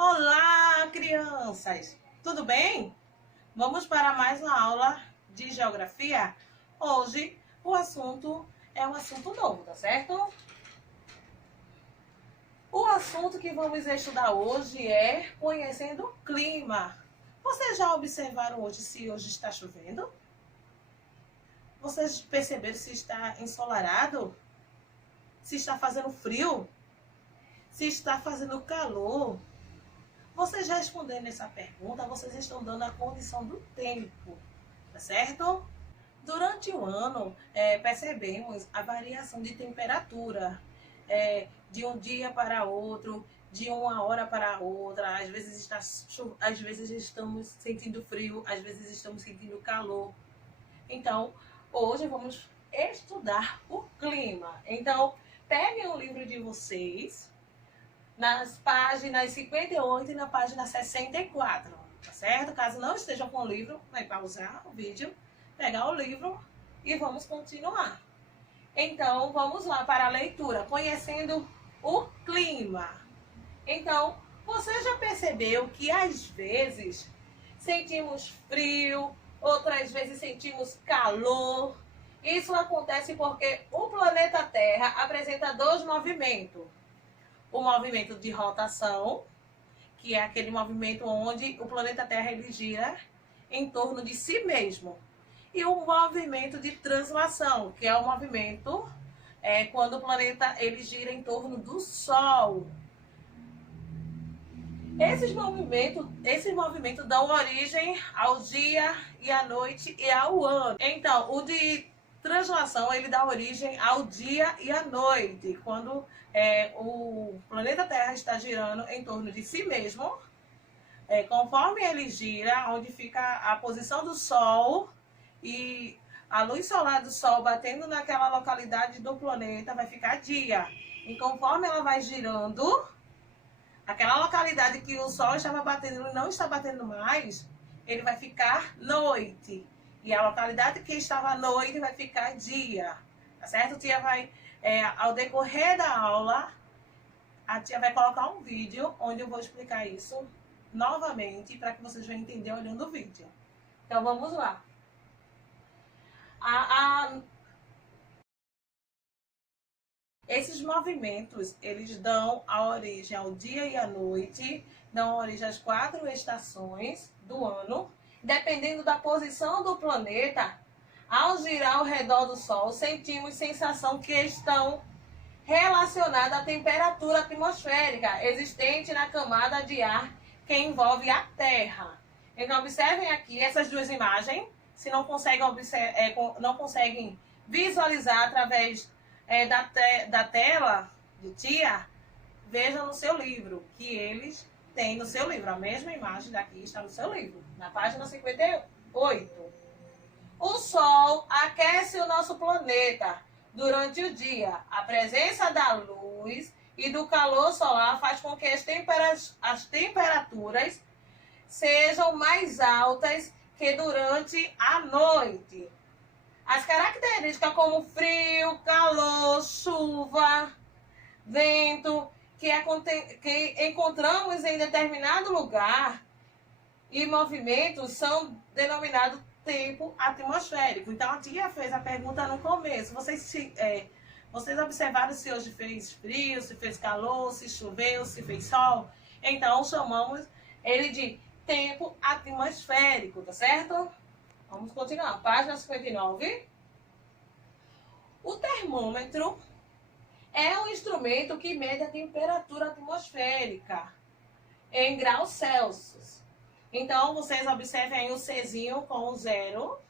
Olá, crianças! Tudo bem? Vamos para mais uma aula de geografia? Hoje o assunto é um assunto novo, tá certo? O assunto que vamos estudar hoje é conhecendo o clima. Vocês já observaram hoje se hoje está chovendo? Vocês perceberam se está ensolarado? Se está fazendo frio? Se está fazendo calor? Vocês respondendo essa pergunta, vocês estão dando a condição do tempo, tá certo? Durante o ano, percebemos a variação de temperatura, de um dia para outro, de uma hora para outra. Às vezes estamos sentindo frio, às vezes estamos sentindo calor. Então, hoje vamos estudar o clima. Então, peguem o livro de vocês, nas páginas 58 e na página 64, tá certo? Caso não estejam com o livro, vai pausar o vídeo, pegar o livro e vamos continuar. Então, vamos lá para a leitura, conhecendo o clima. Então, você já percebeu que às vezes sentimos frio, outras vezes sentimos calor? Isso acontece porque o planeta Terra apresenta dois movimentos. O movimento de rotação, que é aquele movimento onde o planeta Terra ele gira em torno de si mesmo. E o movimento de translação, que é o movimento quando o planeta ele gira em torno do Sol. Esses movimentos dão origem ao dia e à noite e ao ano. Então, o de translação ele dá origem ao dia e à noite, quando o planeta Terra está girando em torno de si mesmo. Conforme ele gira, onde fica a posição do Sol e a luz solar do Sol batendo naquela localidade do planeta, vai ficar dia. E conforme ela vai girando, aquela localidade que o Sol estava batendo e não está batendo mais, ele vai ficar noite. E a localidade que estava à noite vai ficar dia, tá certo? A tia vai, ao decorrer da aula, a tia vai colocar um vídeo onde eu vou explicar isso novamente para que vocês venham entender olhando o vídeo. Então, vamos lá. Esses movimentos, eles dão a origem ao dia e à noite, dão origem às 4 estações do ano. Dependendo da posição do planeta, ao girar ao redor do Sol, sentimos sensação que estão relacionadas à temperatura atmosférica existente na camada de ar que envolve a Terra. Então, observem aqui essas duas imagens. Se não conseguem visualizar através da tela de tia, vejam no seu livro, que eles tem no seu livro, a mesma imagem daqui está no seu livro, na página 58. O Sol aquece o nosso planeta durante o dia. A presença da luz e do calor solar faz com que as temperaturas sejam mais altas que durante a noite. As características como frio, calor, chuva, vento, que encontramos em determinado lugar e movimentos são denominados tempo atmosférico. Então, a tia fez a pergunta no começo. Vocês observaram se hoje fez frio, se fez calor, se choveu, se fez sol? Então, chamamos ele de tempo atmosférico, tá certo? Vamos continuar. Página 59. O termômetro é um instrumento que mede a temperatura atmosférica em graus Celsius. Então, vocês observem aí o Czinho com o 0,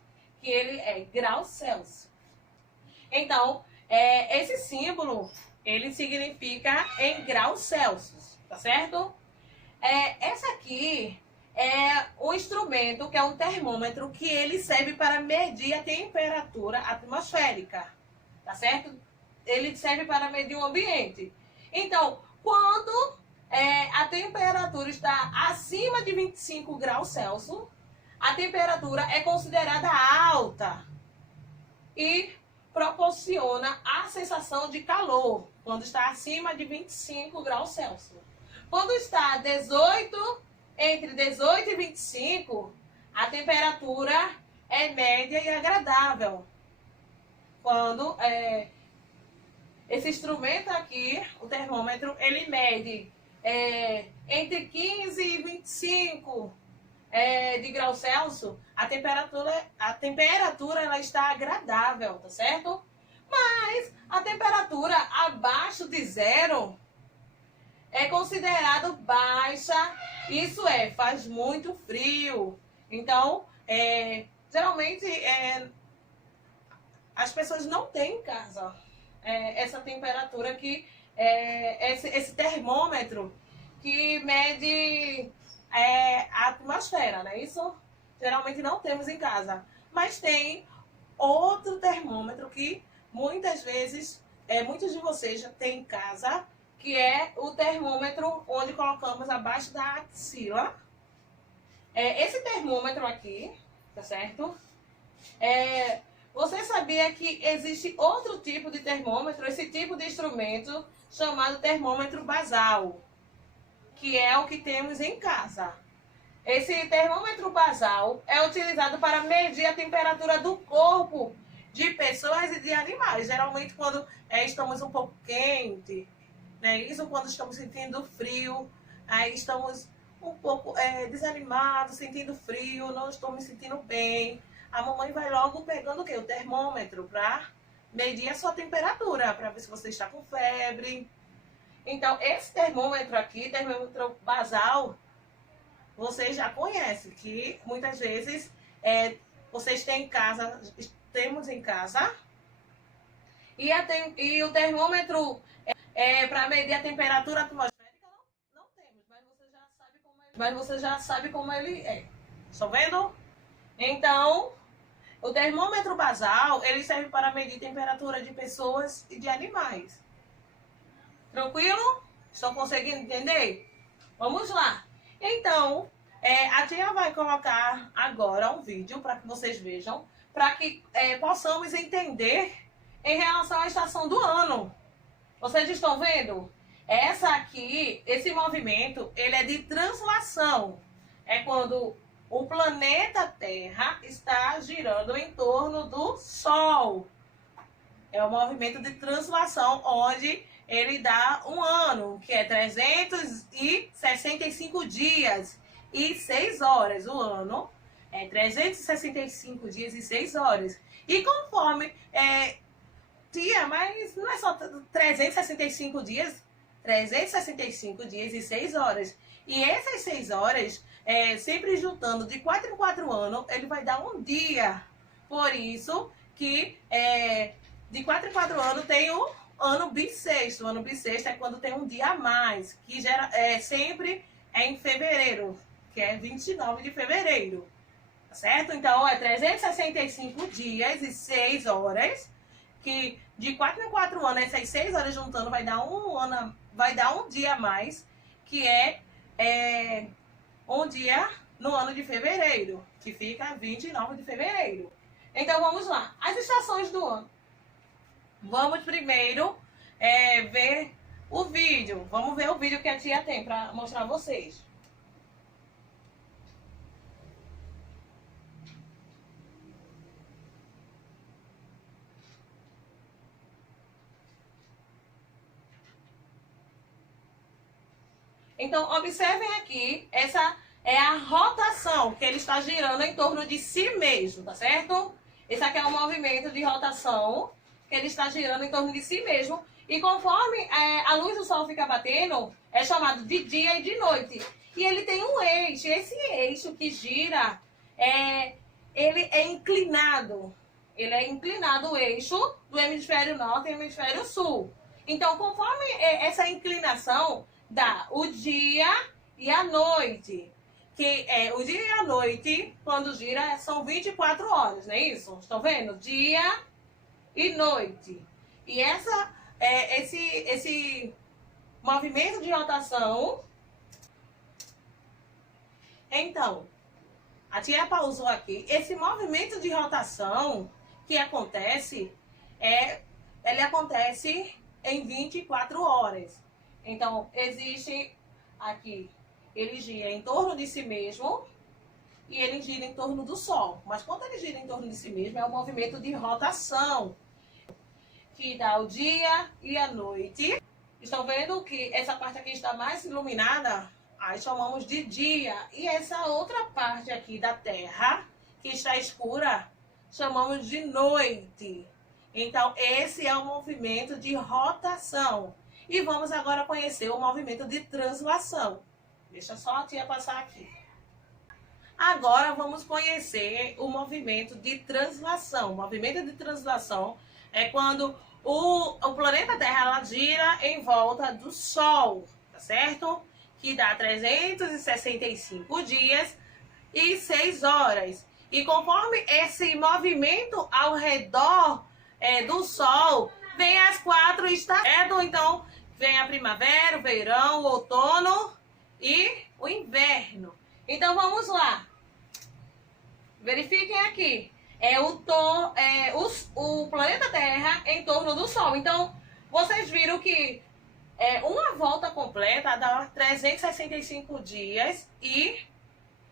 que ele é graus Celsius. Então, esse símbolo, ele significa em graus Celsius, tá certo? Essa aqui é um instrumento que é um termômetro que ele serve para medir a temperatura atmosférica, tá certo? Ele serve para medir o ambiente. Então, quando a temperatura está acima de 25 graus Celsius, a temperatura é considerada alta e proporciona a sensação de calor, quando está acima de 25 graus Celsius. Quando está entre 18 e 25, a temperatura é média e agradável. Quando esse instrumento aqui, o termômetro, ele mede entre 15 e 25 de graus Celsius, a temperatura ela está agradável, tá certo? Mas a temperatura abaixo de zero é considerado baixa, isso faz muito frio. Então, geralmente, as pessoas não têm em casa essa temperatura que, esse termômetro que mede a atmosfera, não é isso? Geralmente não temos em casa. Mas tem outro termômetro que muitas vezes, muitos de vocês já têm em casa, que é o termômetro onde colocamos abaixo da axila. Esse termômetro aqui, tá certo? Você sabia que existe outro tipo de termômetro, esse tipo de instrumento chamado termômetro basal, que é o que temos em casa. Esse termômetro basal é utilizado para medir a temperatura do corpo de pessoas e de animais. Geralmente quando estamos um pouco quente, né? Isso quando estamos sentindo frio, aí estamos um pouco desanimados, sentindo frio, não estou me sentindo bem. A mamãe vai logo pegando o quê? O termômetro para medir a sua temperatura, para ver se você está com febre. Então, esse termômetro aqui, termômetro basal, vocês já conhecem, que muitas vezes vocês têm em casa, temos em casa. E o termômetro para medir a temperatura atmosférica não temos, mas você já sabe como ele é. Estão vendo? Então, o termômetro basal, ele serve para medir temperatura de pessoas e de animais. Tranquilo? Estão conseguindo entender? Vamos lá. Então, a tia vai colocar agora um vídeo para que vocês vejam, para que possamos entender em relação à estação do ano. Vocês estão vendo? Esse movimento, ele é de translação. É quando o planeta Terra está girando em torno do Sol. É um movimento de translação, onde ele dá um ano, que é 365 dias e 6 horas. O ano é 365 dias e 6 horas. E conforme mas não é só 365 dias, 365 dias e 6 horas. E essas 6 horas, sempre juntando de 4 em 4 anos, ele vai dar um dia. Por isso que de 4 em 4 anos tem o ano bissexto. O ano bissexto é quando tem um dia a mais, que sempre em fevereiro, que é 29 de fevereiro. Tá certo? Então, 365 dias e 6 horas, que de 4 em 4 anos, essas 6 horas juntando, vai dar um dia a mais, que é um dia no ano de fevereiro, que fica 29 de fevereiro. Então, vamos lá. As estações do ano. Vamos primeiro ver o vídeo. Vamos ver o vídeo que a tia tem para mostrar a vocês. Então, observem aqui, essa é a rotação que ele está girando em torno de si mesmo, tá certo? Esse aqui é um movimento de rotação que ele está girando em torno de si mesmo. E conforme a luz do sol fica batendo, é chamado de dia e de noite. E ele tem um eixo. Esse eixo que gira, ele é inclinado. Ele é inclinado, o eixo do hemisfério norte e hemisfério sul. Então, conforme essa inclinação, dá o dia e a noite. Que o dia e a noite, quando gira, são 24 horas, não é isso? Estão vendo? Dia e noite. E esse movimento de rotação. Então, a tia pausou aqui. Esse movimento de rotação que acontece, ele acontece em 24 horas. Então, existe aqui, ele gira em torno de si mesmo e ele gira em torno do Sol. Mas quando ele gira em torno de si mesmo, é um movimento de rotação, que dá o dia e a noite. Estão vendo que essa parte aqui está mais iluminada? Aí chamamos de dia. E essa outra parte aqui da Terra, que está escura, chamamos de noite. Então, esse é o movimento de rotação. E vamos agora conhecer o movimento de translação. Deixa só a tia passar aqui. Agora vamos conhecer o movimento de translação. O movimento de translação é quando o planeta Terra ela gira em volta do Sol, tá certo? Que dá 365 dias e 6 horas. E conforme esse movimento ao redor do Sol, vem as 4 estações. Então, vem a primavera, o verão, o outono e o inverno. Então, vamos lá. Verifiquem aqui. O planeta Terra em torno do Sol. Então, vocês viram que uma volta completa dá 365 dias e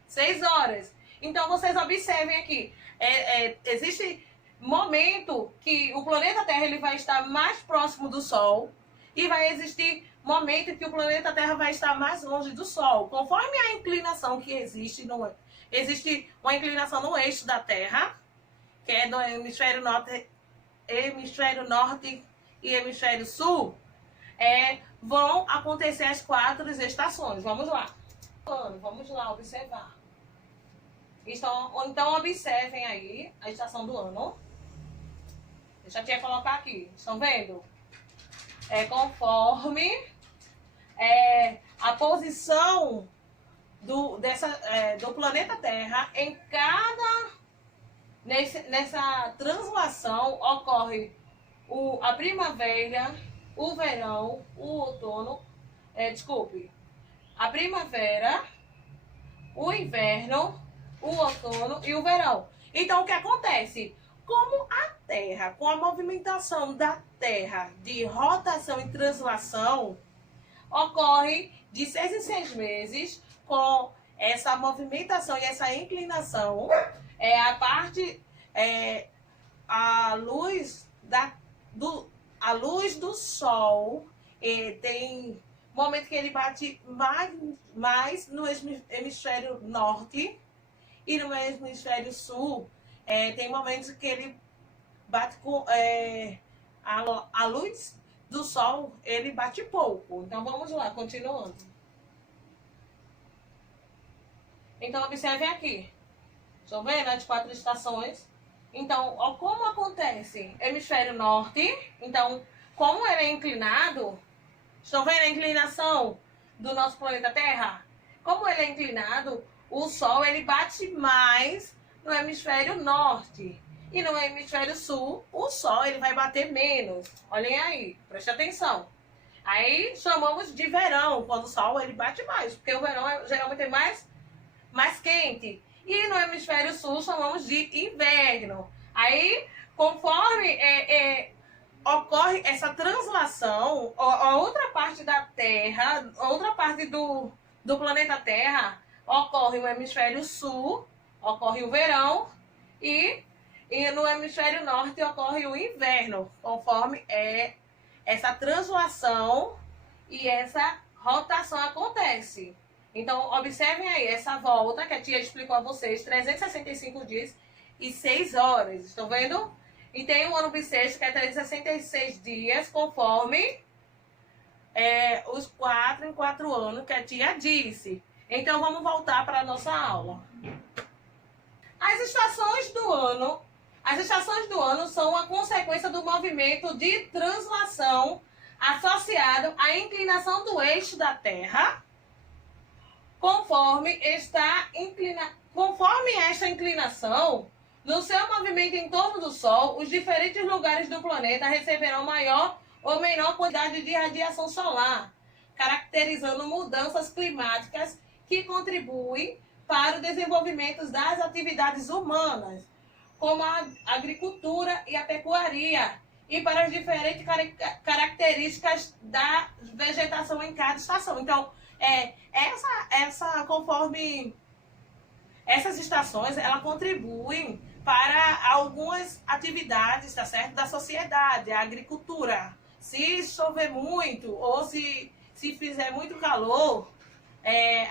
6 horas. Então, vocês observem aqui. Existe momento que o planeta Terra ele vai estar mais próximo do Sol e vai existir momento que o planeta Terra vai estar mais longe do Sol. Conforme a inclinação que existe uma inclinação no eixo da Terra, que é do hemisfério norte e hemisfério sul, vão acontecer as 4 estações. Vamos lá. Vamos lá observar. Então observem aí a estação do ano. Deixa a tia colocar aqui. Estão vendo? Conforme a posição do planeta Terra em nessa translação ocorre a primavera, o verão, o outono, a primavera, o inverno, o outono e o verão. Então, o que acontece? Como a Terra, com a movimentação da Terra de rotação e translação, ocorre de 6 em 6 meses, com essa movimentação e essa inclinação, a luz do Sol tem momento que ele bate mais no hemisfério norte e no hemisfério sul tem momentos que ele bate com a luz do Sol, ele bate pouco. Então vamos lá, continuando. Então observem aqui. Estão vendo as 4 estações? Então, como acontece? Hemisfério norte. Então, como ele é inclinado, estão vendo a inclinação do nosso planeta Terra? Como ele é inclinado, o Sol ele bate mais no hemisfério norte. E no hemisfério sul, o Sol ele vai bater menos. Olhem aí, preste atenção. Aí chamamos de verão, quando o Sol ele bate mais, porque o verão geralmente é mais quente. E no hemisfério sul chamamos de inverno. Aí, conforme ocorre essa translação, a outra parte da Terra, a outra parte do planeta Terra, ocorre o hemisfério sul, ocorre o verão, e no hemisfério norte ocorre o inverno, conforme essa translação e essa rotação acontece. Então, observem aí essa volta que a tia explicou a vocês, 365 dias e 6 horas. Estão vendo? E tem o ano bissexto, que é 366 dias, conforme os 4 em 4 anos que a tia disse. Então, vamos voltar para a nossa aula. As estações do ano são uma consequência do movimento de translação associado à inclinação do eixo da Terra, conforme esta inclinação, no seu movimento em torno do Sol, os diferentes lugares do planeta receberão maior ou menor quantidade de radiação solar, caracterizando mudanças climáticas que contribuem para o desenvolvimento das atividades humanas, como a agricultura e a pecuária, e para as diferentes características da vegetação em cada estação. Então, Conforme essas estações, ela contribuem para algumas atividades, tá certo? Da sociedade, a agricultura. Se chover muito ou se fizer muito calor,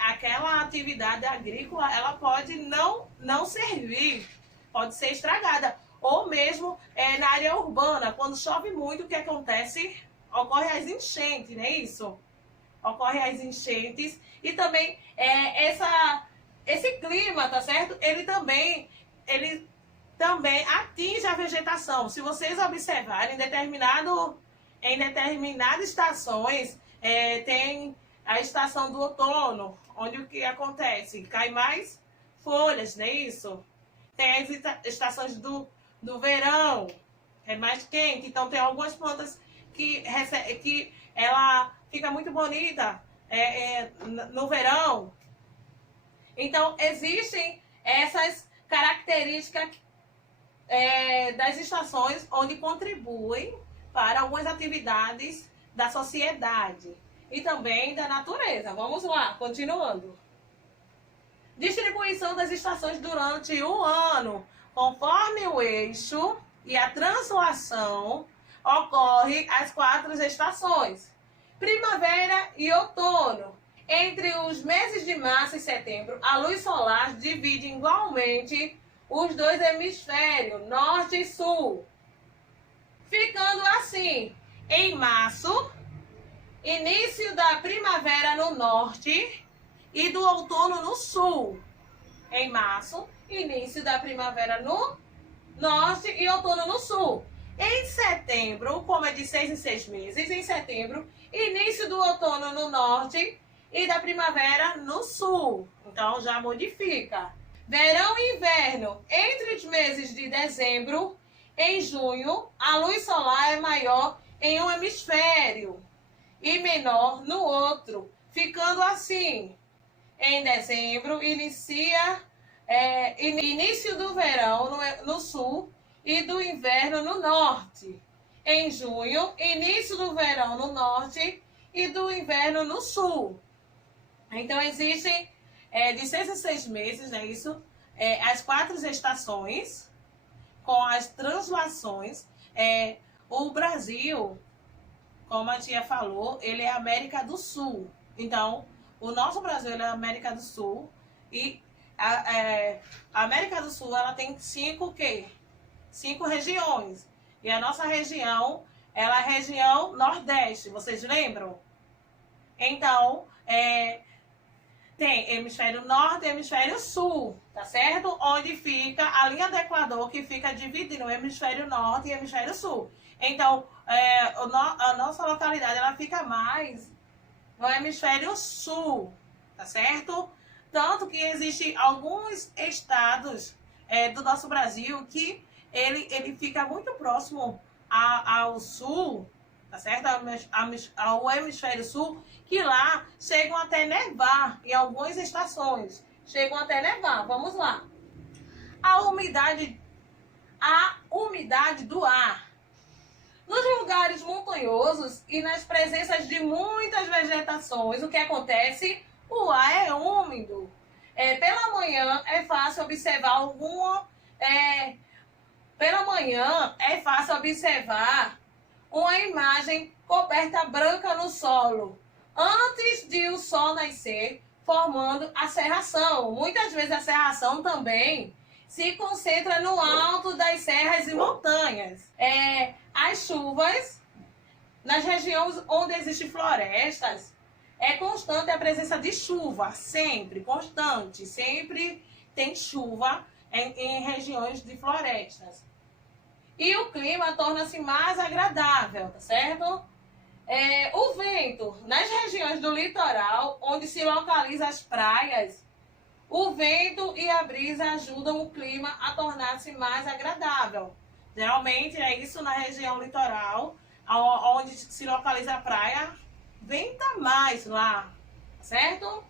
aquela atividade agrícola, ela pode não servir, pode ser estragada. Ou mesmo na área urbana, quando chove muito, o que acontece? Ocorre as enchentes, não é isso? Ocorre as enchentes e também esse clima, tá certo? Ele também atinge a vegetação. Se vocês observarem, em determinadas estações, tem a estação do outono, onde o que acontece? Cai mais folhas, não é isso? Tem as estações do verão, é mais quente, então tem algumas plantas que ela fica muito bonita no verão. Então, existem essas características das estações onde contribuem para algumas atividades da sociedade e também da natureza. Vamos lá, continuando. Distribuição das estações durante o ano. Conforme o eixo e a translação, ocorre as 4 estações. Primavera e outono. Entre os meses de março e setembro, a luz solar divide igualmente os 2 hemisférios, norte e sul. Ficando assim, em março, início da primavera no norte e do outono no sul. Em março, início da primavera no norte e outono no sul. Em setembro, como é de 6 em 6 meses, em setembro, início do outono no norte e da primavera no sul. Então, já modifica. Verão e inverno. Entre os meses de dezembro e junho, a luz solar é maior em um hemisfério e menor no outro, ficando assim. Em dezembro, início do verão no sul e do inverno no norte. Em junho, início do verão no norte e do inverno no sul. Então, existem de 6 a 6 meses, né, isso? As 4 estações, com as translações. O Brasil, como a tia falou, ele é América do Sul. Então, o nosso Brasil ele é América do Sul. E a América do Sul, ela tem 5 regiões. E a nossa região, ela é a região Nordeste. Vocês lembram? Então, tem hemisfério norte e hemisfério sul, tá certo? Onde fica a linha do Equador, que fica dividida no hemisfério norte e hemisfério sul. Então, a nossa localidade, ela fica mais no hemisfério sul, tá certo? Tanto que existem alguns estados do nosso Brasil que ele fica muito próximo ao sul, tá certo? Ao hemisfério sul, que lá chegam até nevar em algumas estações. Chegam até nevar. Vamos lá. A umidade do ar. Nos lugares montanhosos e nas presenças de muitas vegetações, o que acontece? O ar é úmido. Pela manhã é fácil observar uma imagem coberta branca no solo, antes de o sol nascer, formando a cerração. Muitas vezes a cerração também se concentra no alto das serras e montanhas. As chuvas, nas regiões onde existem florestas, é constante a presença de chuva, sempre, constante, sempre tem chuva em regiões de florestas. E o clima torna-se mais agradável, tá certo? O vento, nas regiões do litoral, onde se localizam as praias, o vento e a brisa ajudam o clima a tornar-se mais agradável. Geralmente é isso na região litoral, onde se localiza a praia, venta mais lá, certo?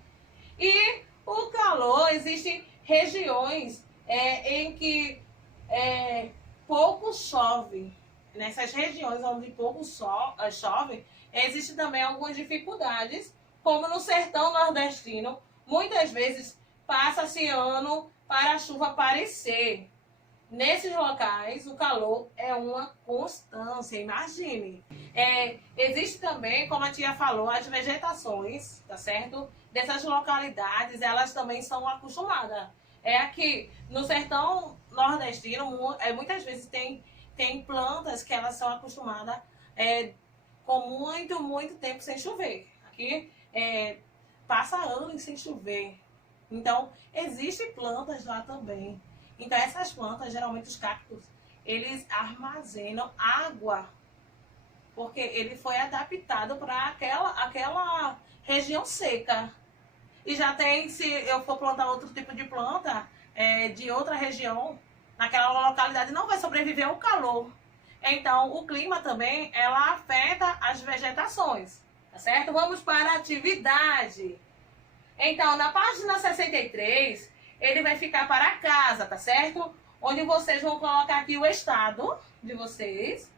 E o calor, existem regiões em que pouco chove. Nessas regiões onde pouco chove, existem também algumas dificuldades como no sertão nordestino, muitas vezes passa-se ano para a chuva aparecer. Nesses locais, o calor é uma constância, imagine. Existe também, como a tia falou, as vegetações, tá certo? Dessas localidades, elas também são acostumadas. Aqui no sertão nordestino, muitas vezes tem plantas que elas são acostumadas com muito tempo sem chover. Aqui passa anos sem chover. Então, existem plantas lá também. Então, essas plantas, geralmente os cactos, eles armazenam água, porque ele foi adaptado para aquela região seca. E já tem, se eu for plantar outro tipo de planta de outra região, naquela localidade não vai sobreviver ao calor. Então, o clima também, ela afeta as vegetações, tá certo? Vamos para a atividade. Então, na página 63, ele vai ficar para casa, tá certo? Onde vocês vão colocar aqui o estado de vocês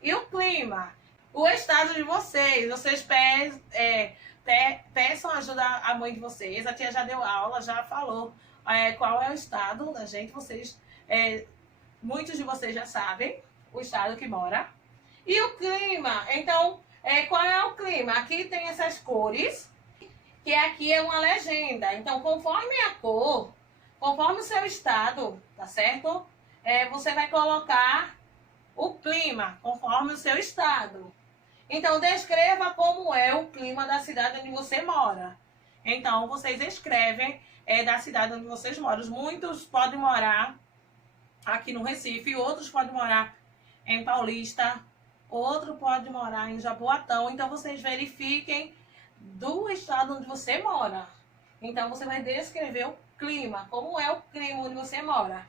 e o clima. O estado de vocês, peçam ajuda à mãe de vocês. A tia já deu aula, já falou qual é o estado da gente. Muitos de vocês já sabem o estado que mora. E o clima, então, qual é o clima? Aqui tem essas cores, que aqui é uma legenda. Então, conforme a cor, conforme o seu estado, tá certo? Você vai colocar o clima, conforme o seu estado. Então, descreva como é o clima da cidade onde você mora. Então, vocês escrevem da cidade onde vocês moram. Muitos podem morar aqui no Recife, outros podem morar em Paulista, outro pode morar em Jaboatão. Então, vocês verifiquem do estado onde você mora. Então, você vai descrever o clima, como é o clima onde você mora.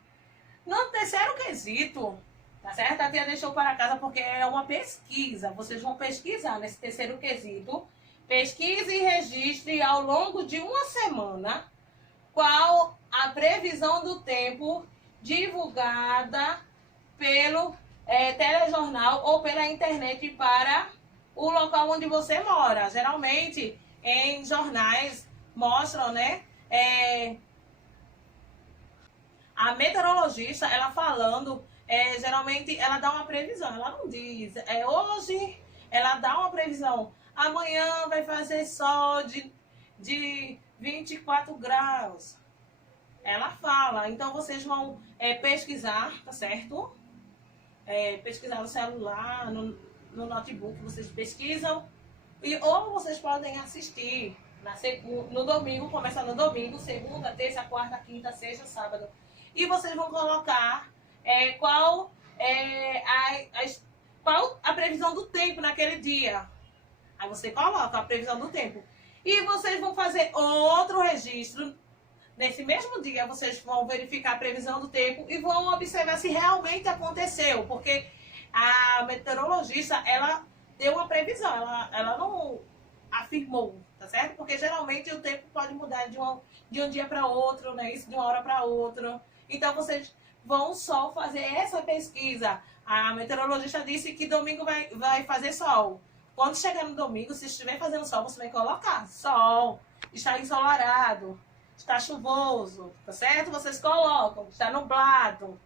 No terceiro quesito, tá certo? A tia deixou para casa porque é uma pesquisa. Vocês vão pesquisar nesse terceiro quesito. Pesquise e registre ao longo de uma semana qual a previsão do tempo divulgada pelo telejornal ou pela internet para o local onde você mora. Geralmente, em jornais, mostram, né? A meteorologista, ela falando, geralmente ela dá uma previsão. Ela não diz, hoje ela dá uma previsão. Amanhã vai fazer sol de 24 graus. Ela fala. Então, vocês vão pesquisar, tá certo? Pesquisar no celular, no notebook, vocês pesquisam. Ou vocês podem assistir no domingo, começa no domingo, segunda, terça, quarta, quinta, sexta, sábado. E vocês vão colocar qual a previsão do tempo naquele dia. Aí você coloca a previsão do tempo. E vocês vão fazer outro registro. Nesse mesmo dia, vocês vão verificar a previsão do tempo e vão observar se realmente aconteceu. Porque a meteorologista, ela deu uma previsão, ela não afirmou, tá certo? Porque geralmente o tempo pode mudar de um dia para outro, né? Isso de uma hora para outra. Então, vocês vão só fazer essa pesquisa. A meteorologista disse que domingo vai fazer sol. Quando chegar no domingo, se estiver fazendo sol, você vai colocar sol, está ensolarado, está chuvoso, tá certo? Vocês colocam, está nublado.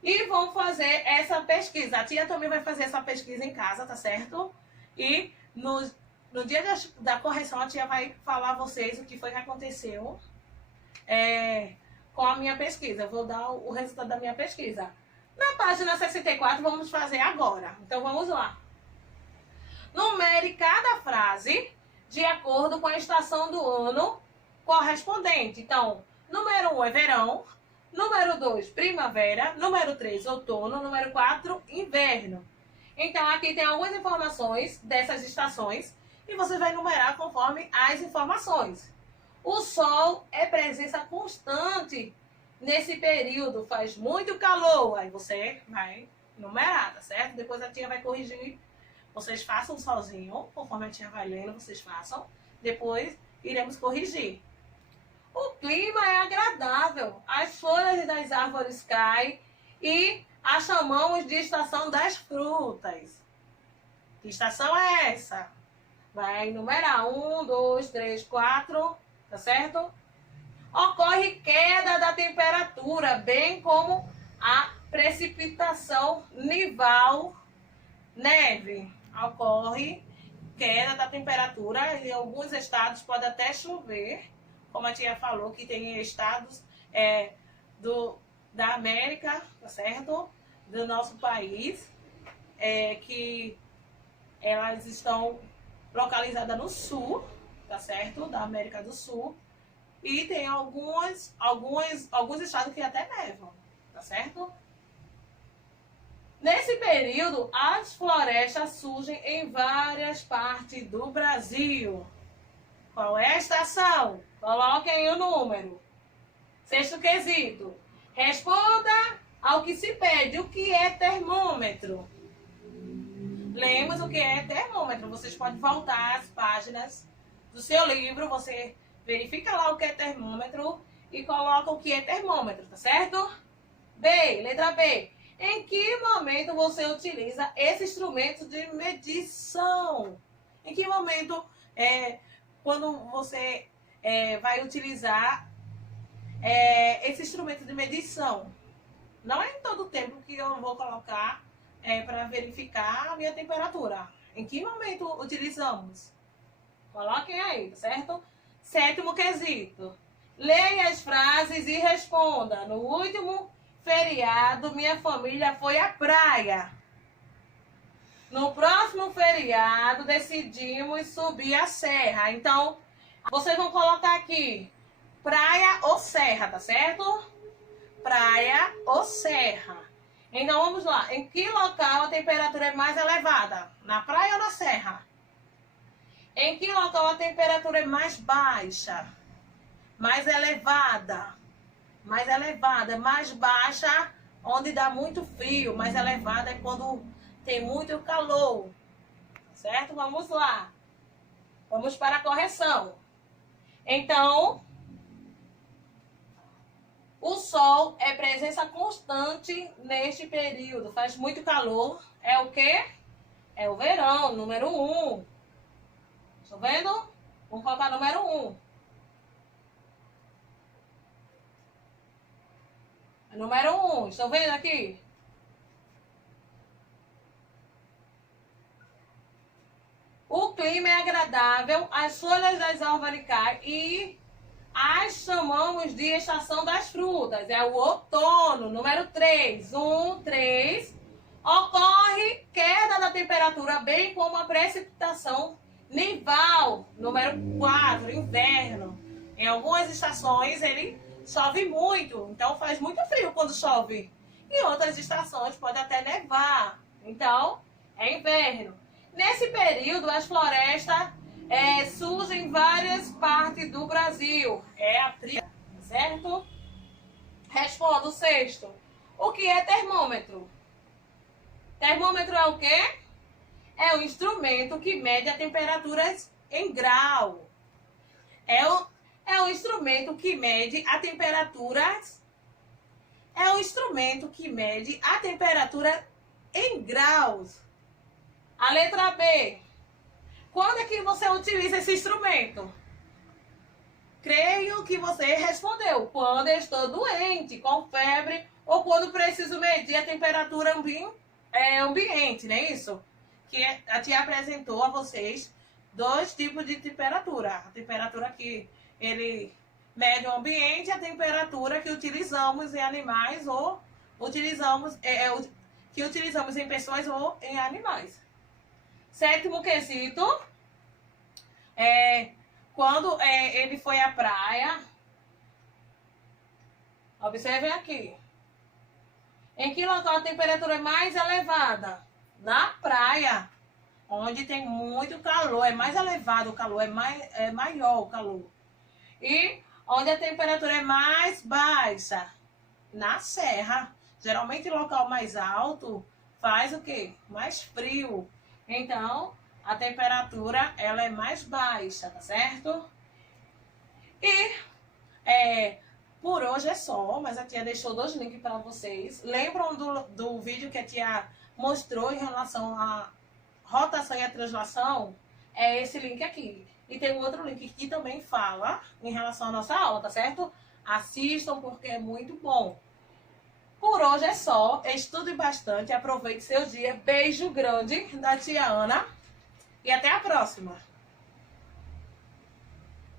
E vão fazer essa pesquisa. A tia também vai fazer essa pesquisa em casa, tá certo? E no dia da correção, a tia vai falar a vocês o que foi que aconteceu com a minha pesquisa. Eu vou dar o resultado da minha pesquisa. Na página 64, vamos fazer agora. Então, vamos lá. Numere cada frase de acordo com a estação do ano correspondente. Então, número 1 é verão, número 2, primavera, número 3, outono, número 4, inverno. Então, aqui tem algumas informações dessas estações e você vai numerar conforme as informações. O sol é presença constante nesse período, faz muito calor. Aí você vai numerar, tá certo? Depois a tia vai corrigir. Vocês façam sozinho, conforme a tia vai lendo, vocês façam. Depois iremos corrigir. O clima é agradável, as folhas das árvores caem e a chamamos de estação das frutas. Que estação é essa? Vai numerar 1, 2, 3, 4, tá certo? Ocorre queda da temperatura, bem como a precipitação nival, neve. Ocorre queda da temperatura, em alguns estados pode até chover, como a tia falou, que tem estados da América, tá certo? Do nosso país, que elas estão localizadas no sul, tá certo? Da América do Sul. E tem alguns estados que até nevam, tá certo? Nesse período, as florestas surgem em várias partes do Brasil. Qual é a estação? Coloquem o número. Sexto quesito. Responda ao que se pede. O que é termômetro? Lemos o que é termômetro. Vocês podem voltar às páginas do seu livro. Você verifica lá o que é termômetro e coloca o que é termômetro, tá certo? B, letra B. Em que momento você utiliza esse instrumento de medição? Em que momento, quando você vai utilizar esse instrumento de medição? Não é em todo o tempo que eu vou colocar para verificar a minha temperatura. Em que momento utilizamos? Coloquem aí, certo? Sétimo quesito. Leia as frases e responda. No último feriado, minha família foi à praia. No próximo feriado, decidimos subir a serra. Então, vocês vão colocar aqui praia ou serra, tá certo? Praia ou serra. Então, vamos lá. Em que local a temperatura é mais elevada? Na praia ou na serra? Em que local a temperatura é mais baixa? Mais elevada? Mais elevada, mais baixa, onde dá muito frio. Mais elevada é quando tem muito calor. Certo? Vamos lá. Vamos para a correção. Então, o sol é presença constante neste período. Faz muito calor. É o quê? É o verão, número 1. Estão vendo? Vamos colocar número 1. Número 1. Estão vendo aqui? O clima é agradável, as folhas das árvores caem e as chamamos de estação das frutas. É o outono. Número 3. 3. Ocorre queda da temperatura, bem como a precipitação nival. Número 4. Inverno. Em algumas estações ele chove muito, então faz muito frio quando chove. Em outras estações pode até nevar. Então, é inverno. Nesse período, as florestas surgem em várias partes do Brasil. É a tríade, certo? Responda o sexto. O que é termômetro? Termômetro é o quê? É o instrumento que mede a temperaturas em grau. É o instrumento que mede a temperaturas. É o instrumento que mede a temperatura em graus. A letra B. Quando é que você utiliza esse instrumento? Creio que você respondeu. Quando eu estou doente, com febre, ou quando preciso medir a temperatura ambiente, não é isso? Que a tia apresentou a vocês 2 tipos de temperatura. A temperatura que ele mede o ambiente e a temperatura que utilizamos em animais ou que utilizamos em pessoas ou em animais. Sétimo quesito. Quando ele foi à praia. Observem aqui. Em que local a temperatura é mais elevada? Na praia, onde tem muito calor, é mais elevado o calor, é maior o calor. E onde a temperatura é mais baixa? Na serra. Geralmente, local mais alto faz o quê? Mais frio. Então, a temperatura ela é mais baixa, tá certo? E por hoje é só, mas a tia deixou 2 links para vocês. Lembram do vídeo que a tia mostrou em relação à rotação e a translação? é esse link aqui. E tem um outro link que também fala em relação à nossa aula, tá certo? Assistam porque é muito bom. Por hoje é só. Estude bastante, aproveite seu dia. Beijo grande da tia Ana. E até a próxima.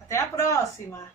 Até a próxima.